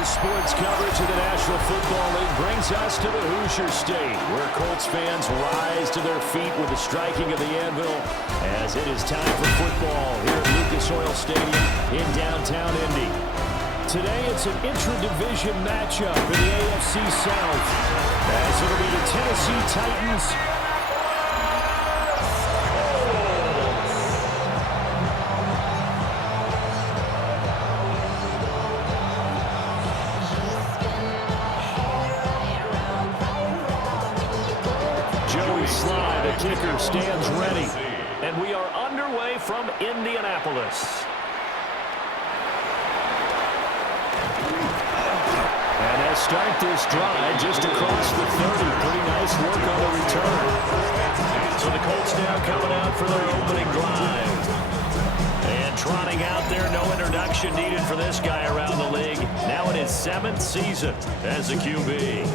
Today's sports coverage of the National Football League brings us to the Hoosier State, where Colts fans rise to their feet with the striking of the anvil as it is time for football here at Lucas Oil Stadium in downtown Indy. Today it's an intra-division matchup in the AFC South, as it'll be the Tennessee Titans the kicker stands ready, and we are underway from Indianapolis. And they start this drive just across the 30. Pretty nice work on the return. So the Colts now coming out for their opening drive. And trotting out there, no introduction needed for this guy around the league. Now in his 7th season as a QB.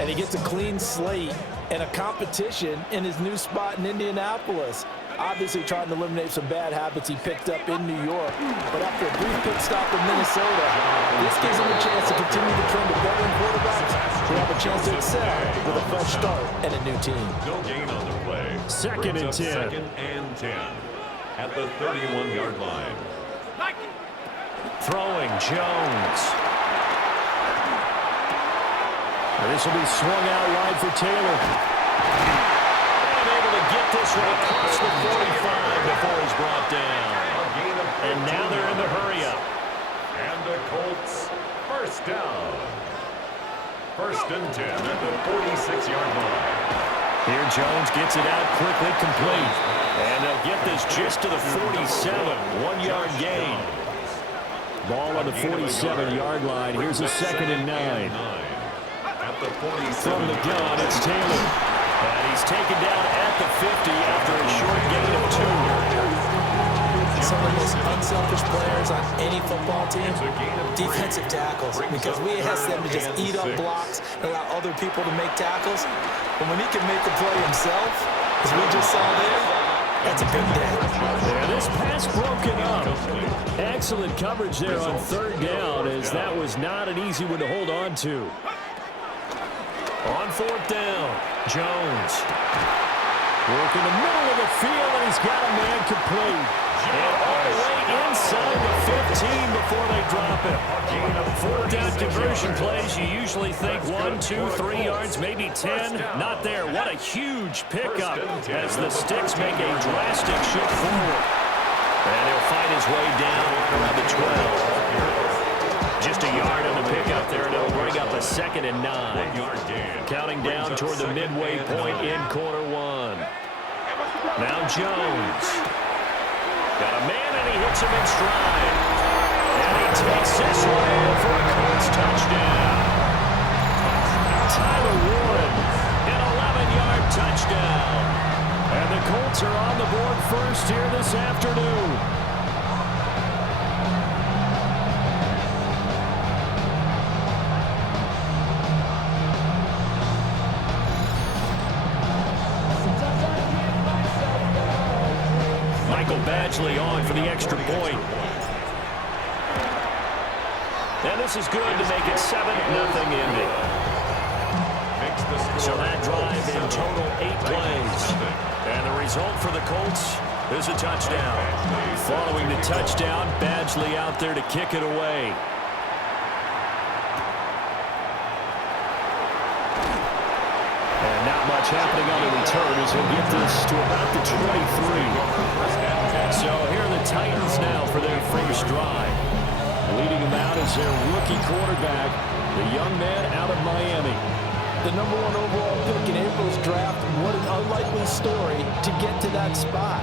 And he gets a clean slate and a competition in his new spot in Indianapolis. Obviously trying to eliminate some bad habits he picked up in New York. But after a brief pit stop in Minnesota, this gives him a chance to continue the trend of veteran quarterbacks who have a chance to excel with a fresh start and a new team. No gain on the play. Second and 10. Second and 10 at the 31-yard line. Throwing Jones. And this will be swung out wide for Taylor. And able to get this one across the 45 before he's brought down. And now they're in the hurry-up. And the Colts first down. First and 10 at the 46-yard line. Here Jones gets it out quickly, complete. And they'll get this just to the 47, 1-yard gain. Ball on the 47-yard line. Here's a 2nd and 9. From the gun, it's Taylor. And he's taken down at the 50 after a short gain of 2. Some of the most unselfish players on any football team, defensive tackles, because we ask them to just eat up blocks and allow other people to make tackles. But when he can make the play himself, as we just saw there, that's a big day. Yeah, this pass broken up. Excellent coverage there on 3rd down, as that was not an easy one to hold on to. On 4th down, Jones. Working the middle of the field, and he's got a man complete. And all the way inside the 15 before they drop it. 4th down conversion plays, you usually think 1, 2, 3 yards, maybe 10. Not there. What a huge pickup as the Sticks make a drastic shift forward. And he'll fight his way down around the 12. Just a yard on the pickup there, and it'll bring up a 2nd and 9. Counting down toward the midway point in quarter 1. Now Jones. Got a man, and he hits him in stride. And he takes this one in for a Colts touchdown. Tyler Warren, an 11-yard touchdown. And the Colts are on the board first here this afternoon. Badgley on for the extra point. And this is good to make it 7-0 Indy. So that drive in total 8 plays. And the result for the Colts is a touchdown. Following the touchdown, Badgley out there to kick it away. And not much happening on the return as he'll get this to about the 23. So here are the Titans now for their first drive. Leading them out is their rookie quarterback, the young man out of Miami. The #1 overall pick in April's draft. What an unlikely story to get to that spot.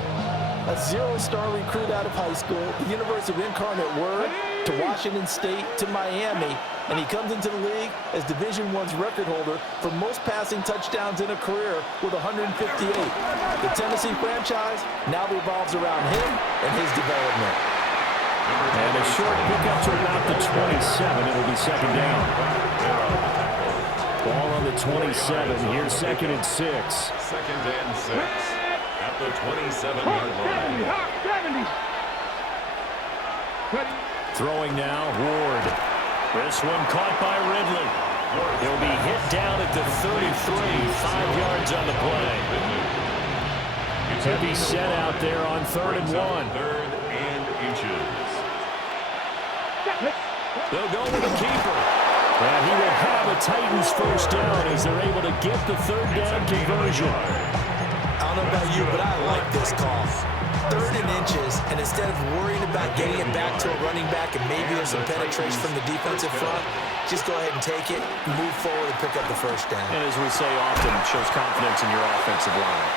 A 0-star recruit out of high school, the University of Incarnate Word, to Washington State, to Miami, and he comes into the league as Division I's record holder for most passing touchdowns in a career with 158. The Tennessee franchise now revolves around him and his development. And a short pickup to about the 27. It'll be 2nd down. Ball on the 27. Here's 2nd and 6. 2nd and 6 at the 27-yard line. Throwing now, Ward. This one caught by Ridley. He'll be hit down at the 33, 5 yards on the play. Heavy set out there on 3rd and 1. 3rd and inches. They'll go with the keeper. And he will have a Titans first down as they're able to get the 3rd down conversion. I don't know about you, but I like this call. 3rd and inches, and instead of worrying about getting it back to a running back and maybe there's some penetration from the defensive front, just go ahead and take it, move forward, and pick up the first down. And as we say often, it shows confidence in your offensive line.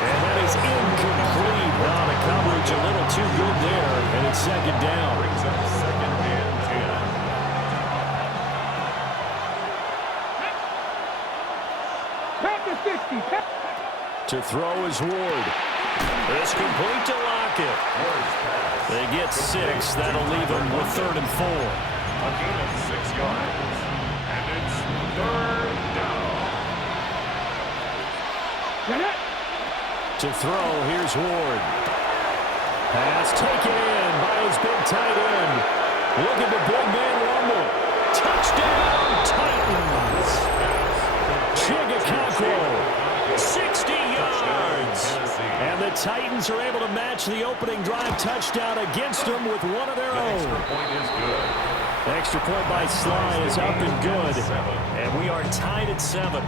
And that is incomplete. Well, the coverage a little too good there, and it's 2nd down. Brings up 2nd and 10. To throw is Ward. It's complete to Lockett. They get 6. That'll leave them with 3rd and 4. A gain of 6 yards. And it's 3rd down. To throw, here's Ward. Pass taken in by his big tight end. Look at the big man rumble. Touchdown, Titans. Chigakako, 60 yards. And the Titans are able to match the opening drive touchdown against them with one of their own. Extra point is good. Extra point by Sly is up and good. And we are tied at 7.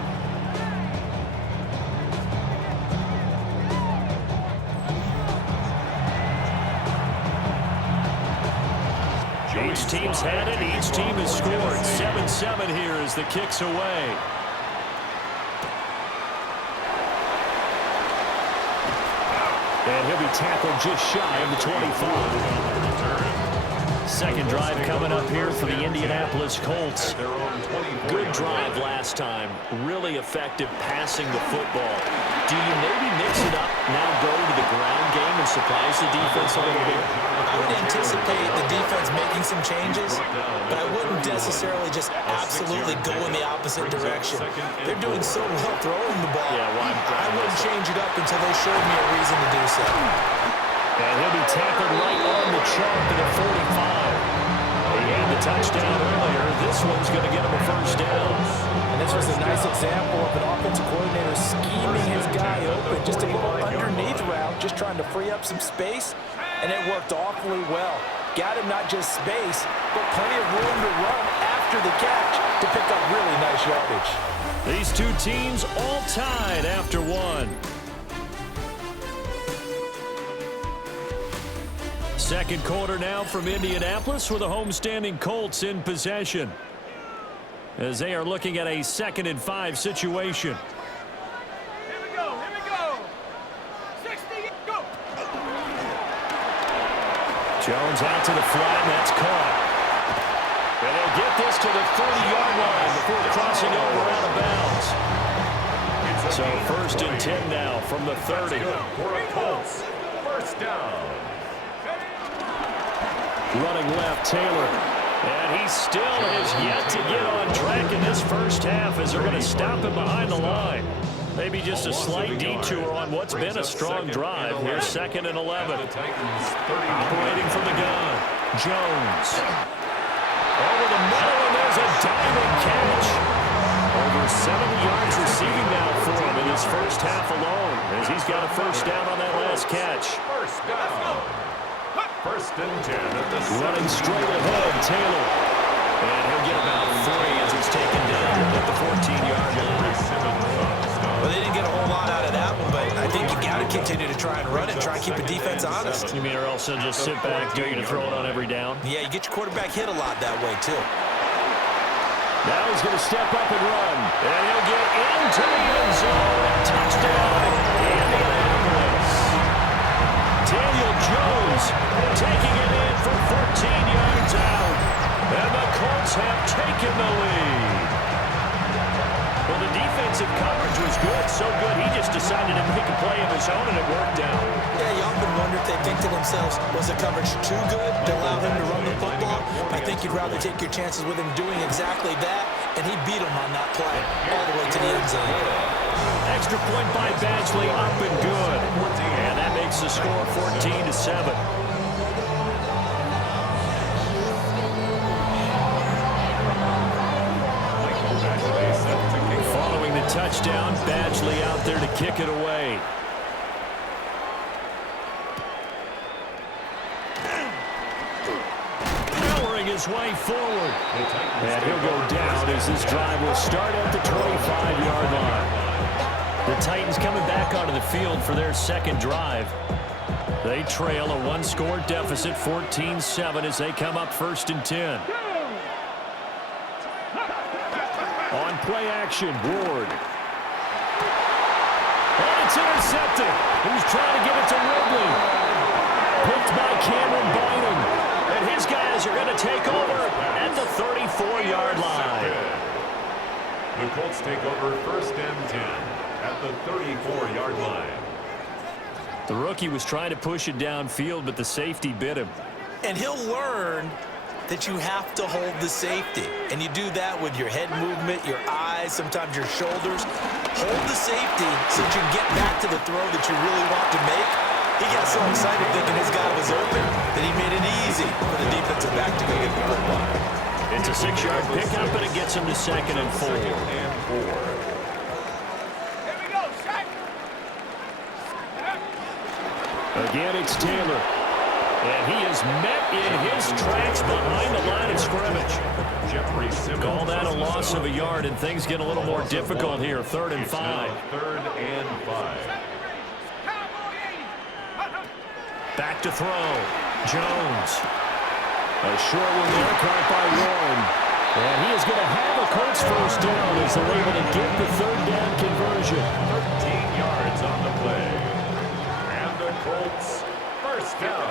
Each team's had it. Each team has scored. 7-7 here as the kick's away. And he'll be tackled just shy of the 25. Second drive coming up here for the Indianapolis Colts. Good drive last time. Really effective passing the football. Do you maybe mix it up, now go to the ground game and surprise the defense a little bit? I would anticipate the defense making some changes, but I wouldn't necessarily just absolutely go in the opposite direction. They're doing so well throwing the ball. I wouldn't change it up until they showed me a reason to do so. And he'll be tackled right on the chalk to the 45. He had the touchdown earlier. This one's going to get him a first down. And this was a nice example of an offensive coordinator scheming his guy open. Just a little underneath route, just trying to free up some space. And it worked awfully well. Got him not just space, but plenty of room to run after the catch to pick up really nice yardage. These two teams all tied after one. Second quarter now from Indianapolis with the homestanding Colts in possession, as they are looking at a 2nd and 5 situation. Here we go. 60, go. Jones out to the flat, and that's caught. And they'll get this to the 30-yard line before crossing over out of bounds. So 1st and 10 now from the 30. For a Colts. First down. Running left, Taylor. And he still has yet to get on track in this first half as they're going to stop him behind the line. Maybe just a slight detour on what's been a strong drive. Here's 2nd and 11. Operating from the gun. Jones. Over the middle, and there's a diving catch. Over 70 yards receiving now for him in his first half alone, as he's got a first down on that last catch. First down. 1st and 10 at the running straight ahead, Taylor. And he'll get about 3 as he's taken down at the 14-yard line. Well, they didn't get a whole lot out of that one, but I think you got to continue to try and run it, try and keep the defense honest. You mean or else they'll just sit back, dare you to throw it on every down? Yeah, you get your quarterback hit a lot that way, too. Now he's going to step up and run. And he'll get into the end zone. Touchdown, Indianapolis. Daniel Jones taking it in for 14 yards out. And the Colts have taken the lead. Well, the defensive coverage was good, so good he just decided to make a play of his own, and it worked out. Yeah, you often wonder if they think to themselves, was the coverage too good to allow him to run the football? I think you'd rather take your chances with him doing exactly that, and he beat him on that play all the way to the end zone. Extra point by Badgley, up and good. And that makes the score 14-7. the touchdown. Badgley out there to kick it away. Powering his way forward. And he'll go down as this drive will start at the 25-yard line. The Titans coming back onto the field for their second drive. They trail a one-score deficit, 14-7, as they come up 1st and 10. On play action, Ward. And it's intercepted. He's trying to get it to Ridley. Picked by Cameron Bynum. And his guys are going to take over at the 34-yard line. The Colts take over 1st and 10 at the 34-yard line. The rookie was trying to push it downfield, but the safety bit him. And he'll learn that you have to hold the safety. And you do that with your head movement, your eyes, sometimes your shoulders. Hold the safety so that you get back to the throw that you really want to make. He got so excited thinking his guy was open that he made it easy for the defensive back to go get the football. It's a 6-yard pickup, and it gets him to 2nd and 4. Again, it's Taylor. And he is met in his tracks behind the line of scrimmage. Call that a loss of a yard, and things get a little more difficult here. 3rd and 5. 3rd and 5. Back to throw. Jones. A short one there, caught by Warren. And he is going to have a Colts 1st down as they're able to get the 3rd down conversion. 13 yards on the play. And the Colts 1st down.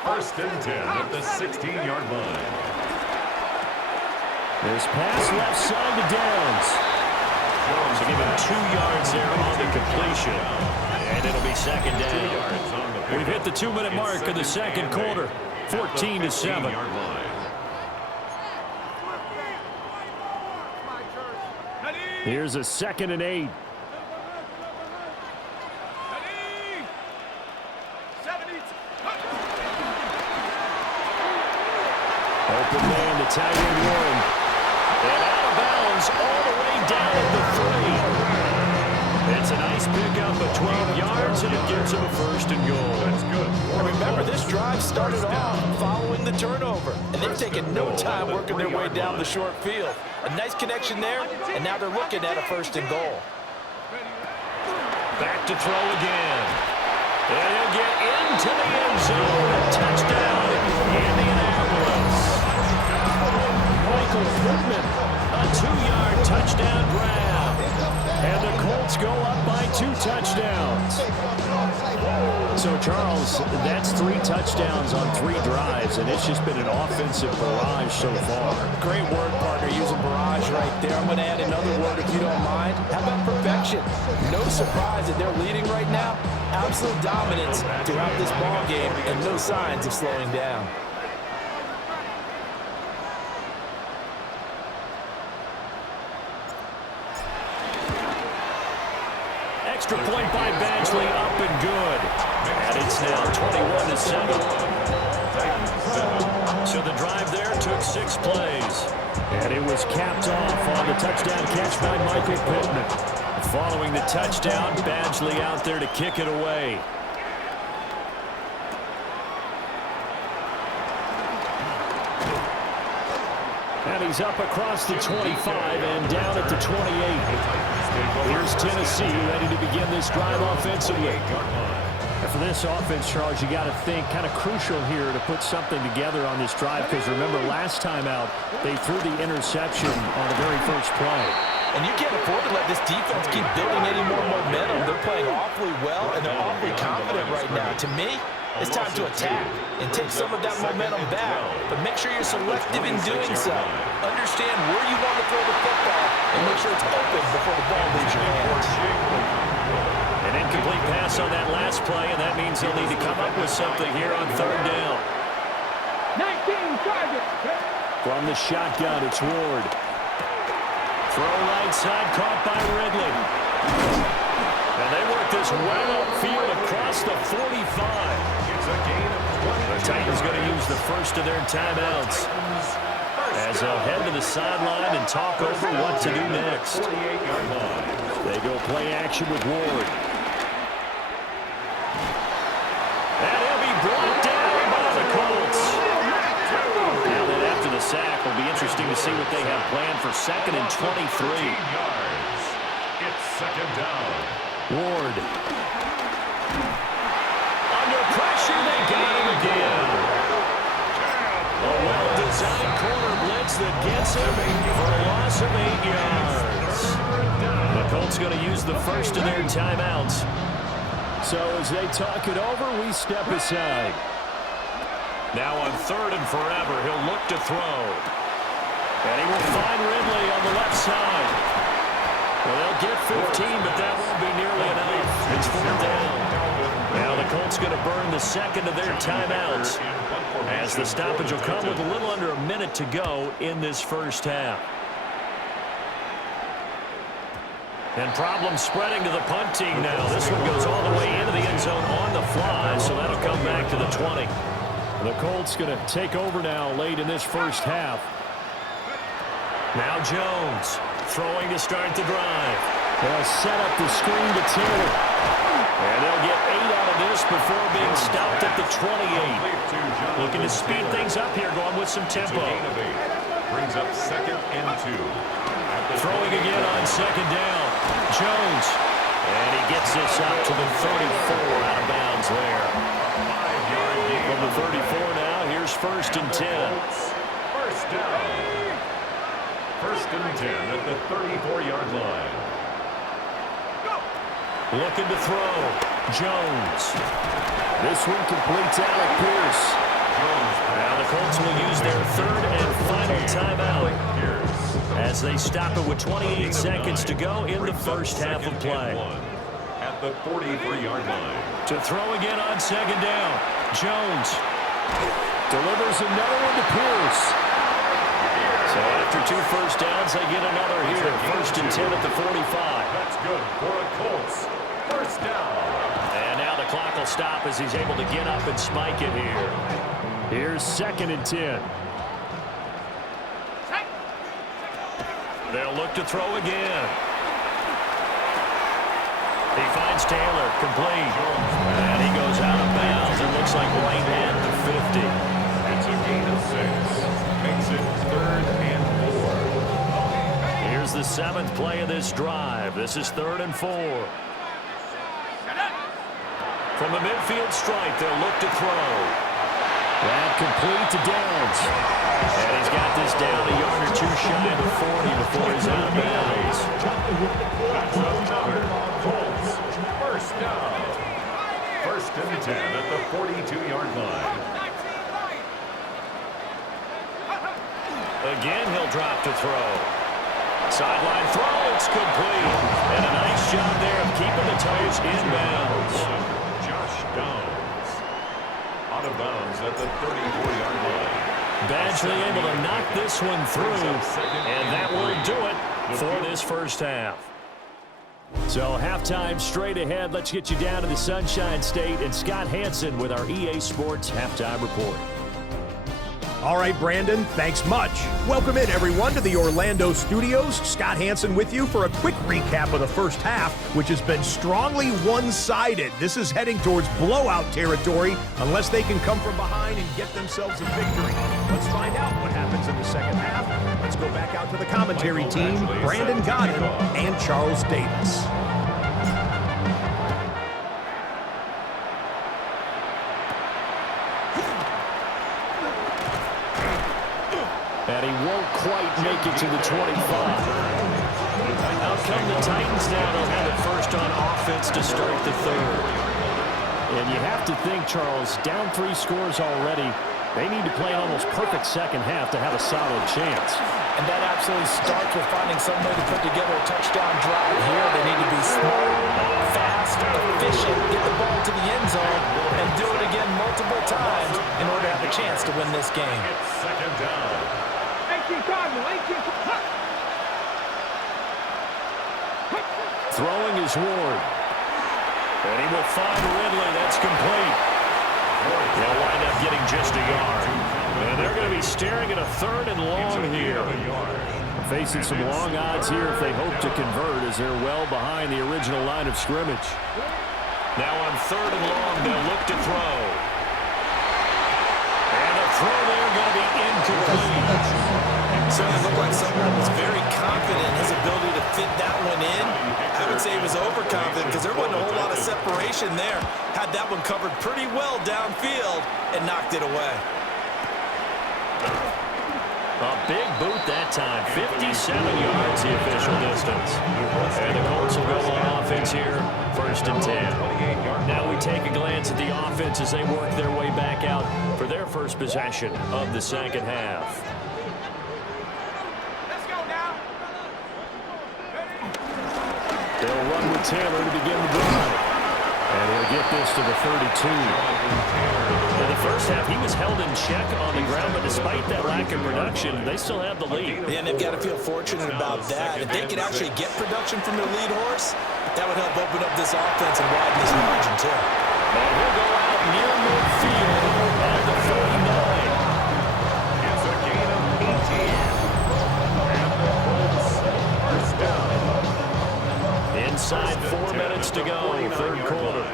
1st and 10 at the 16-yard line. This pass left side to Downs. So give him 2 yards there on the completion. And it'll be 2nd down. We've hit the 2-minute mark of the 2nd quarter. 14-7. Here's a 2nd and 8. Open man to tight end Warren. And out of bounds all the way down at the 3. It's a nice pickup of 12 yards, and it gives him a 1st and goal. That's good. And remember, this drive started off following the turnover, and they've taken no time working their way down the short field. A nice connection there, and now they're looking at a 1st and goal. Back to throw again. And he'll get into the end zone. A touchdown, Indianapolis. Michael Pittman, a 2-yard touchdown grab. And the Colts go up by 2 touchdowns. So, Charles, that's 3 touchdowns on 3 drives, and it's just been an offensive barrage so far. Great word, partner, using barrage right there. I'm going to add another word if you don't mind. How about perfection? No surprise that they're leading right now. Absolute dominance throughout this ball game, and no signs of slowing down. Extra point by Badgley, up and good. And it's now 21-7. So the drive there took 6 plays. And it was capped off on the touchdown catch by Michael Pittman. Following the touchdown, Badgley out there to kick it away. And he's up across the 25 and down at the 28. Here's Tennessee ready to begin this drive offensively. And for this offense, Charles, you got to think kind of crucial here to put something together on this drive, because remember last time out they threw the interception on the very first play. And you can't afford to let this defense keep building any more momentum. They're playing awfully well, and they're awfully confident right now. To me, it's time to attack and take some of that momentum back, but make sure you're selective in doing so. Understand where you want to throw the football and make sure it's open before the ball leaves your hands. An incomplete pass on that last play, and that means he'll need to come up with something here on 3rd down. 19 targets. From the shotgun, it's Ward. Throw right side, caught by Ridley. And they work this well upfield across the 45. The Titans going to use the first of their timeouts. as they'll head to the sideline and talk over what to do next. They go play action with Ward. And he'll be brought down by the Colts. Now that after the sack, will be interesting to see what they have planned for 2nd and 23. It's 2nd down. Ward. Under pressure, they got him again. A well-designed corner blitz that gets him for a loss of 8 yards. The Colts going to use the first of their timeouts. So as they talk it over, we step aside. Now on 3rd and forever, he'll look to throw. And he will find Ridley on the left side. Well, they'll get 15, but that won't be nearly enough. It's 4th down. Now the Colts going to burn the 2nd of their timeouts, as the stoppage will come with a little under a minute to go in this first half. And problems spreading to the punt team now. This one goes all the way into the end zone on the fly, so that'll come back to the 20. The Colts going to take over now late in this first half. Now Jones throwing to start the drive. They'll set up the screen to Taylor. And they'll get 8 out of this before being stopped at the 28. Looking to speed things up here, going with some tempo. Brings up 2nd and 2. Throwing again on 2nd down. Jones. And he gets this out to the 34, out of bounds there. 5-yard gain. From the 34 now, here's 1st and 10. First down. 1st and 10 at the 34-yard line. Looking to throw. Jones. This one completes Alec Pierce. Now the Colts will use their 3rd and final timeout as they stop it with 28 seconds to go in the first half of play. At the 43-yard line. To throw again on 2nd down. Jones delivers another one to Pierce. So after 2 first downs, they get another here. 1st and 10 at the 45. That's good for the Colts. First down. And now the clock will stop as he's able to get up and spike it here. Here's 2nd and 10. They'll look to throw again. He finds Taylor, complete. And he goes out of bounds. It looks like right at the 50. It's a gain of 6. Makes it 3rd and 4. Here's the 7th play of this drive. This is 3rd and 4. From the midfield stripe, they'll look to throw. That complete to Downs. And he's got this down a yard or 2 shy of the 40 before he's out of bounds. That's another Colts. First down. 1st and 10 at the 42-yard line. Again, he'll drop to throw. Sideline throw, it's complete. And a nice job there of keeping the toes inbounds. Josh Downs. Out of bounds at the 34-yard line. Badgley able to knock this one through, and that will do it for this first half. So halftime straight ahead. Let's get you down to the Sunshine State and Scott Hansen with our EA Sports Halftime Report. All right, Brandon, thanks much. Welcome in, everyone, to the Orlando studios. Scott Hansen with you for a quick recap of the first half, which has been strongly one-sided. This is heading towards blowout territory unless they can come from behind and get themselves a victory. Let's find out what happens in the second half. Let's go back out to the commentary team, Brandon Godden and Charles Davis. And he won't quite make it to the 25. Out come the Titans now. They'll have it first on offense to start the 3rd. And you have to think, Charles, down 3 scores already. They need to play an almost perfect second half to have a solid chance. And that absolutely starts with finding some way to put together a touchdown drive here. They need to be smart, fast, efficient, get the ball to the end zone, and do it again multiple times in order to have a chance to win this game. It's 2nd down. 18 Cardinal, 18. Throwing is Ward. And he will find Ridley. That's complete. They'll wind up getting just a yard. And they're going to be staring at a 3rd and long here. Facing some long odds here if they hope to convert, as they're well behind the original line of scrimmage. Now on 3rd and long, they'll look to throw. And the throw there going to be incomplete. Certainly looked like someone was very confident in his ability to fit that one in. I would say he was overconfident because there wasn't a whole lot of separation there. Had that one covered pretty well downfield and knocked it away. A big boot that time. 57 yards the official distance. And the Colts will go on offense here. 1st and 10. Now we take a glance at the offense as they work their way back out for their first possession of the second half. They'll run with Taylor to begin the drive. And he'll get this to the 32. In the first half, he was held in check on the ground, but despite that lack of production, they still have the lead. Yeah, and they've got to feel fortunate about that. If they could actually get production from their lead horse, that would help open up this offense and widen this margin, too. And he'll go out near midfield at the 49. It's a gain of 18. And the Colts first down. Inside 4 minutes to go, 3rd quarter.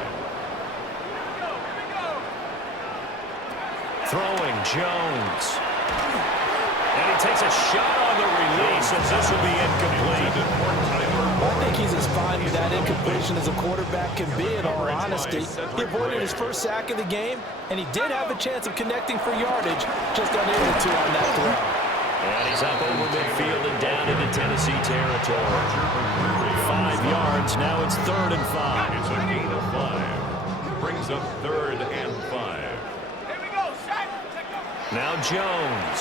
Throwing Jones. And he takes a shot on the release, and this will be incomplete. I think he's as fine with that incompletion as a quarterback can be, in all honesty. He avoided his first sack of the game, and he did have a chance of connecting for yardage, just unable to on that throw. And he's up over midfield and down into Tennessee territory. 5 yards, now it's 3rd and 5. It's a gain of 5. Brings up 3rd and 5. Now Jones.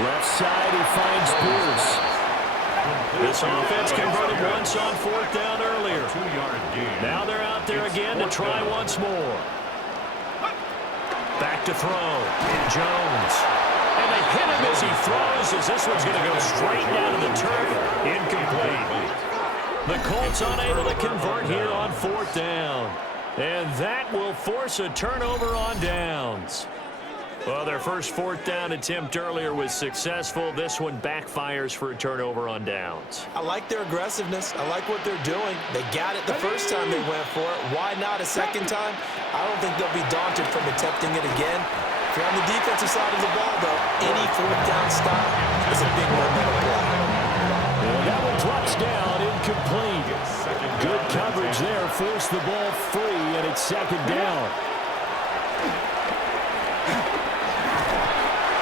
Left side, he finds Pierce. This offense converted once on 4th down earlier. 2-yard gain. Now they're out there again to try once more. Back to throw. Jones. And they hit him as he throws, as this one's going to go straight down to the turf. Incomplete. The Colts unable to convert here on 4th down. And that will force a turnover on downs. Well, their first 4th down attempt earlier was successful. This one backfires for a turnover on downs. I like their aggressiveness. I like what they're doing. They got it the first time they went for it. Why not a second time? I don't think they'll be daunted from attempting it again. If you're on the defensive side of the ball, though, any 4th down stop is a big momentum play. And that one drops down, incomplete. Good coverage there, forced the ball free, and it's 2nd down.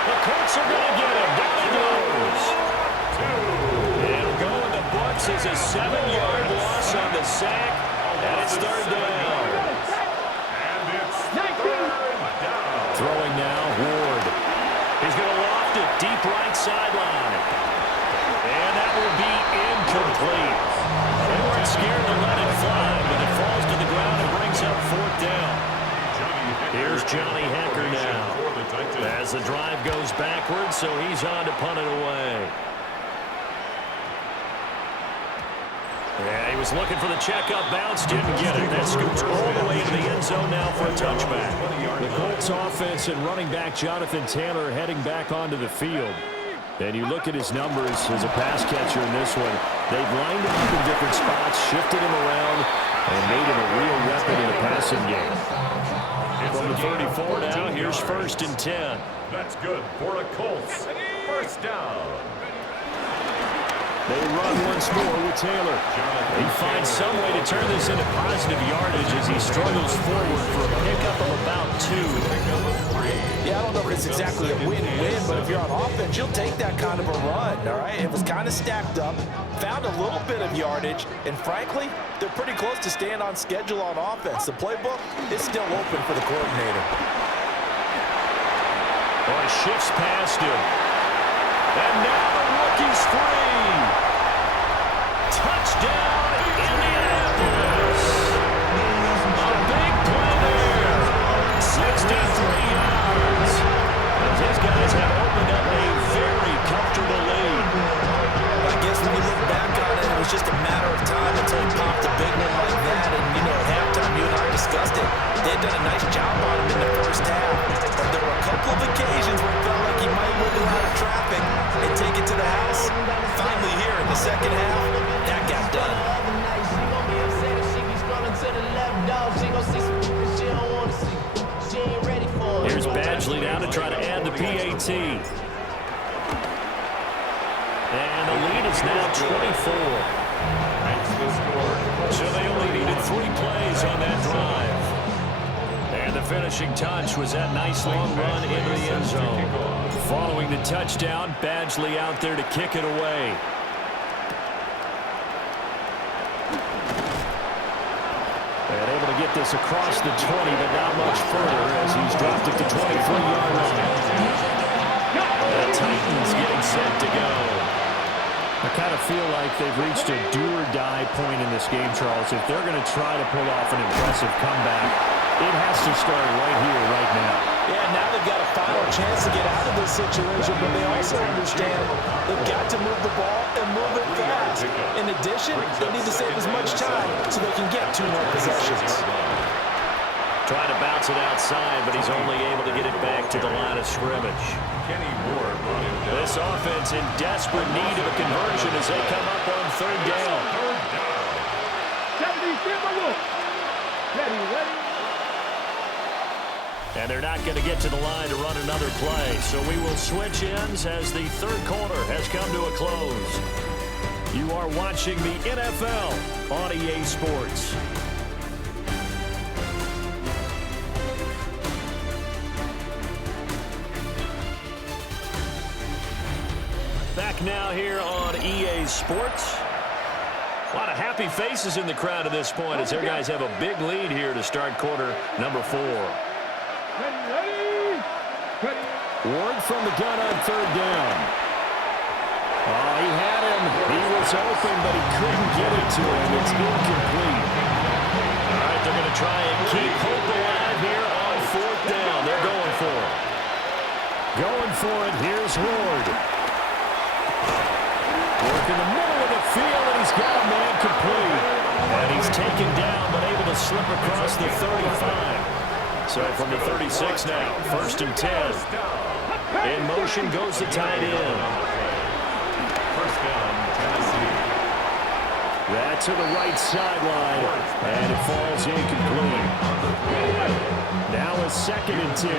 The Colts are going to get him. Down he goes. It'll go in the books as a 7-yard loss on the sack, and it's 3rd down. And it's 3rd down. Throwing now, Ward. He's going to loft it deep right sideline. And that will be incomplete. They weren't scared to let it fly, but it falls to the ground and brings up 4th down. Here's Johnny Hecker now. As the drive goes backwards, so he's on to punt it away. Yeah, he was looking for the checkup bounce, didn't get it. That scoots all the way to the end zone now for a touchback. The Colts offense and running back Jonathan Taylor heading back onto the field. And you look at his numbers as a pass catcher in this one. They've lined him up in different spots, shifted him around, and made him a real weapon in the passing game. From the 34 now, here's 1st and 10. That's good for the Colts. 1st down. They run once more with Taylor. He finds some way to turn this into positive yardage as he struggles forward for a pickup of about 2. Yeah, I don't know if it's exactly a win-win, but if you're on offense, you'll take that kind of a run, all right? It was kind of stacked up, found a little bit of yardage, and frankly, they're pretty close to staying on schedule on offense. The playbook is still open for the coordinator. Oh, he shifts past him. And now the rookie's free. Touchdown, Indianapolis. A big play there. 63 yards. As these guys have opened up a very comfortable lead. I guess when you look back on it, it was just a matter of time until he popped a big one like that. And, you know, at halftime, you and I discussed it. They had second half, that got done. Here's Badgley now to try to add the PAT. And the lead is now 24. So they only needed 3 plays on that drive. And the finishing touch was that nice long run into the end zone. Following the touchdown, Badgley out there to kick it away. And able to get this across the 20, but not much further as he's dropped it to 23-yard line. The Titans getting set to go. I kind of feel like they've reached a do-or-die point in this game, Charles. If they're going to try to pull off an impressive comeback, it has to start right here, right now. Yeah, now they've got a final chance to get out of this situation, but they also understand they've got to move the ball and move it fast. In addition, they need to save as much time so they can get 2 more possessions. Trying to bounce it outside, but he's only able to get it back to the line of scrimmage. This offense in desperate need of a conversion as they come up on 3rd down. And they're not going to get to the line to run another play, so we will switch ends as the 3rd quarter has come to a close. You are watching the NFL on EA Sports. Back now here on EA Sports. A lot of happy faces in the crowd at this point as their guys have a big lead here to start quarter number 4. Ward from the gun on 3rd down. Oh, he had him. He was open, but he couldn't get it to him. It's incomplete. All right, they're going to try and keep hope alive here on 4th down. They're going for it. Going for it. Here's Ward. Work in the middle of the field, and he's got a man complete. And he's taken down, but able to slip across the 35. So from the 36 now, 1st and 10. In motion goes the tight end. 1st down, Tennessee. That to the right sideline, and it falls incomplete. Now a 2nd and 10.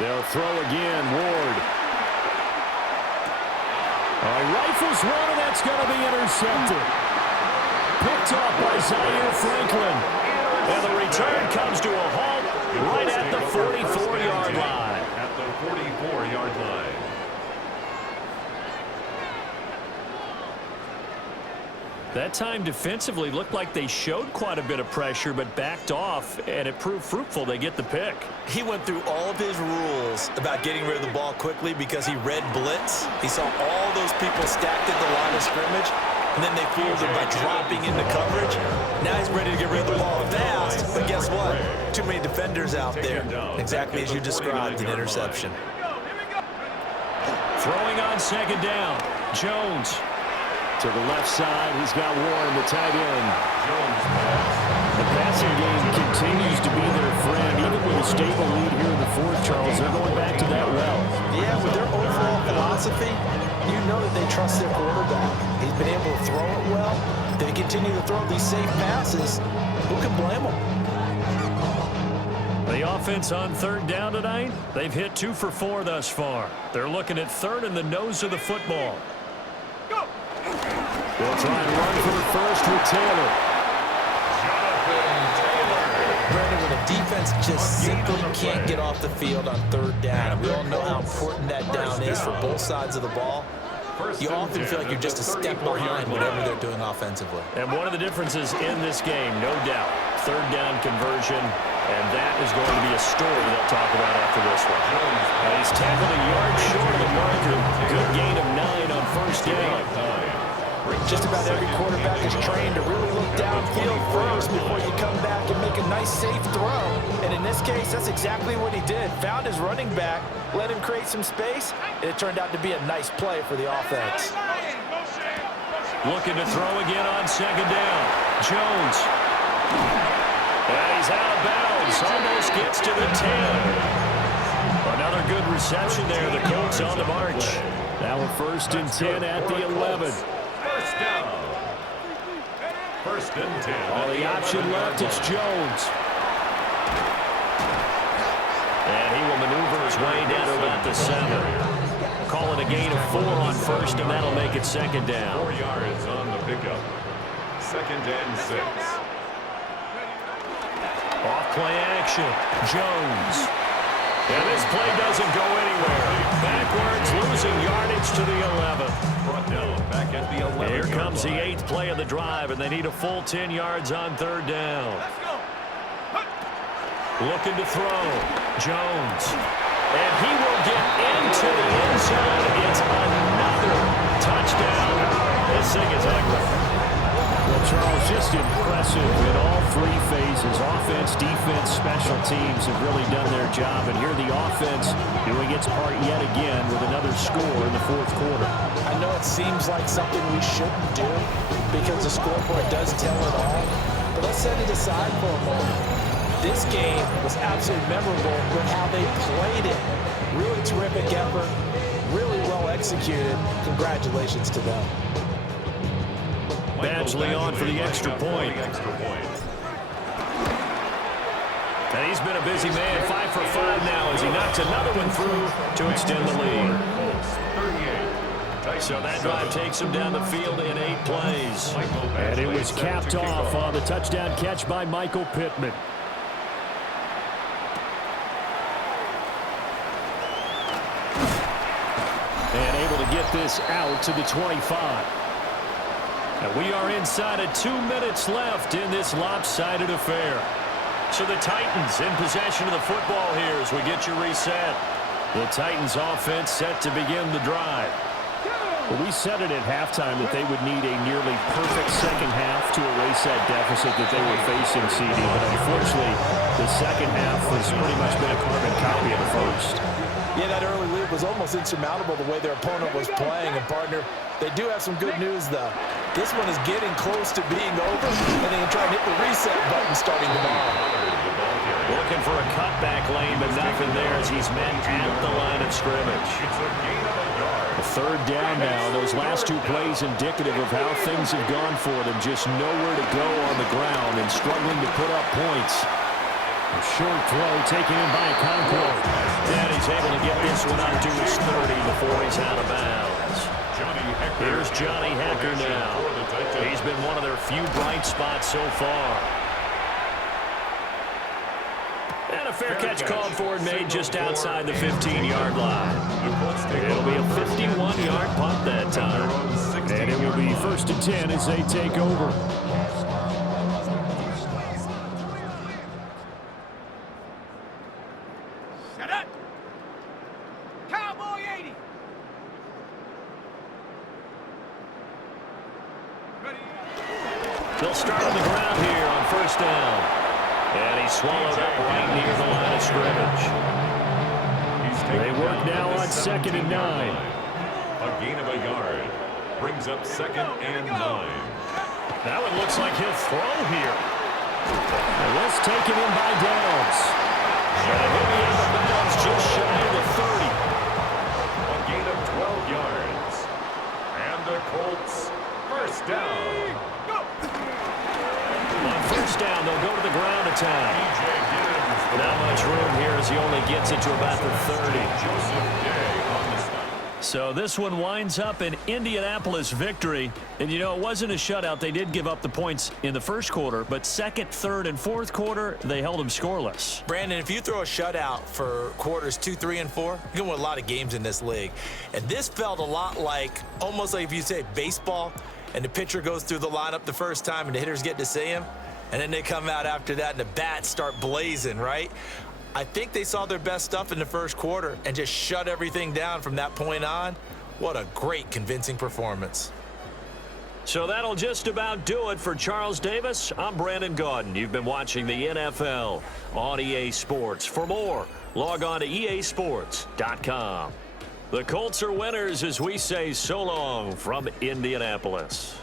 They'll throw again, Ward. Rifles one, and that's going to be intercepted. Picked up by Zaire Franklin. And the return comes to a halt right at the 44-yard line. At the 44-yard line. That time defensively looked like they showed quite a bit of pressure but backed off, and it proved fruitful. They get the pick. He went through all of his rules about getting rid of the ball quickly because he read blitz. He saw all those people stacked at the line of scrimmage, and then they fooled him by dropping into coverage. Now he's ready to get rid of the ball fast, but guess what? Too many defenders out there. Exactly as you described, an interception. Throwing on 2nd down, Jones. To the left side, he's got Warren, the tight end. The passing game continues to be their friend. Even with a stable lead here in the 4th, Charles, they're going back to that well. Yeah, with their overall philosophy, you know that they trust their quarterback. He's been able to throw it well. They continue to throw these safe passes. Who can blame them? The offense on 3rd down tonight, they've hit 2 for 4 thus far. They're looking at 3rd in the nose of the football. They'll try and run for the first with Taylor. Brandon, when a defense just simply can't get off the field on 3rd down, we all know how important that down is for both sides of the ball. You often feel like you're just a step behind whatever they're doing offensively. And one of the differences in this game, no doubt, 3rd down conversion, and that is going to be a story they'll talk about after this one. And he's tackled a yard short of the marker. Good gain of 9 on 1st down. Just about every quarterback is trained to really look downfield first before you come back and make a nice, safe throw. And in this case, that's exactly what he did. Found his running back, let him create some space, and it turned out to be a nice play for the offense. Looking to throw again on 2nd down. Jones. And he's out of bounds. Almost gets to the 10. Another good interception there. The Colts on the march. Now a 1st and 10 at the 11. First down. 1st and 10. On the option left, it's Jones. And he will maneuver his way down to about the 7. Call it a gain of 4 on 1st, and that'll make it 2nd down. 4 yards on the pickup. 2nd and 6. Off play action. Jones. And this play doesn't go anywhere. Backwards, losing yardage to the 11. Brought down back at the 11. Here comes the 8th play of the drive, and they need a full 10 yards on 3rd down. Looking to throw. Jones. And he will get into the end zone. It's another touchdown. This thing is ugly. Well, Charles, just impressive in all 3 phases. Offense, defense, special teams have really done their job. And here the offense doing its part yet again with another score in the 4th quarter. I know it seems like something we shouldn't do because the scoreboard does tell it all. But let's set it aside for a moment. This game was absolutely memorable with how they played it. Really terrific effort, really well executed. Congratulations to them. Badgley on for the extra point. And he's been a busy man, 5 for 5 now as he knocks another one through to extend the lead. So that drive takes him down the field in 8 plays. And it was capped off on the touchdown catch by Michael Pittman. And able to get this out to the 25. And we are inside of 2 minutes left in this lopsided affair. So the Titans in possession of the football here as we get you reset. The Titans offense set to begin the drive. Well, we said it at halftime that they would need a nearly perfect second half to erase that deficit that they were facing, CD. But unfortunately, the second half has pretty much been a carbon copy of the first. Yeah, that early lead was almost insurmountable the way their opponent was playing. And, partner, they do have some good news, though. This one is getting close to being over, and they can try and hit the reset button starting tomorrow. Looking for a cutback lane, but nothing there as he's met at the line of scrimmage. A 3rd down now. Those last 2 plays indicative of how things have gone for them. Just nowhere to go on the ground and struggling to put up points. A short throw taken in by Concord. And he's able to get this one up to his 30 before he's out of bounds. Here's Johnny Hecker now. He's been one of their few bright spots so far. And a fair catch called for and made just outside the 15-yard line. It'll be a 51-yard punt that time. And it will be 1st and 10 as they take over. Set up. Cowboy 80. Ready. They'll start on the ground here on 1st down. And he's swallowed up right near the line of scrimmage. They work now on 2nd and 9. A gain of a yard. Brings up 2nd and 9. That one looks like he'll throw here. And let's take it in by Downs. And he'll be out of bounds just shy of the 30. A gain of 12 yards. And the Colts 1st down. On 1st down, they'll go to the ground attack. Not much room here as he only gets it to about the 30. So this one winds up an Indianapolis victory. And, you know, it wasn't a shutout. They did give up the points in the 1st quarter. But 2nd, 3rd, and 4th quarter, they held them scoreless. Brandon, if you throw a shutout for quarters 2, 3, and 4, you can win a lot of games in this league. And this felt a lot like, almost like if you say baseball, and the pitcher goes through the lineup the first time and the hitters get to see him, and then they come out after that and the bats start blazing, right? I think they saw their best stuff in the 1st quarter and just shut everything down from that point on. What a great, convincing performance. So that'll just about do it for Charles Davis. I'm Brandon Gaudin. You've been watching the NFL on EA Sports. For more, log on to easports.com. The Colts are winners as we say so long from Indianapolis.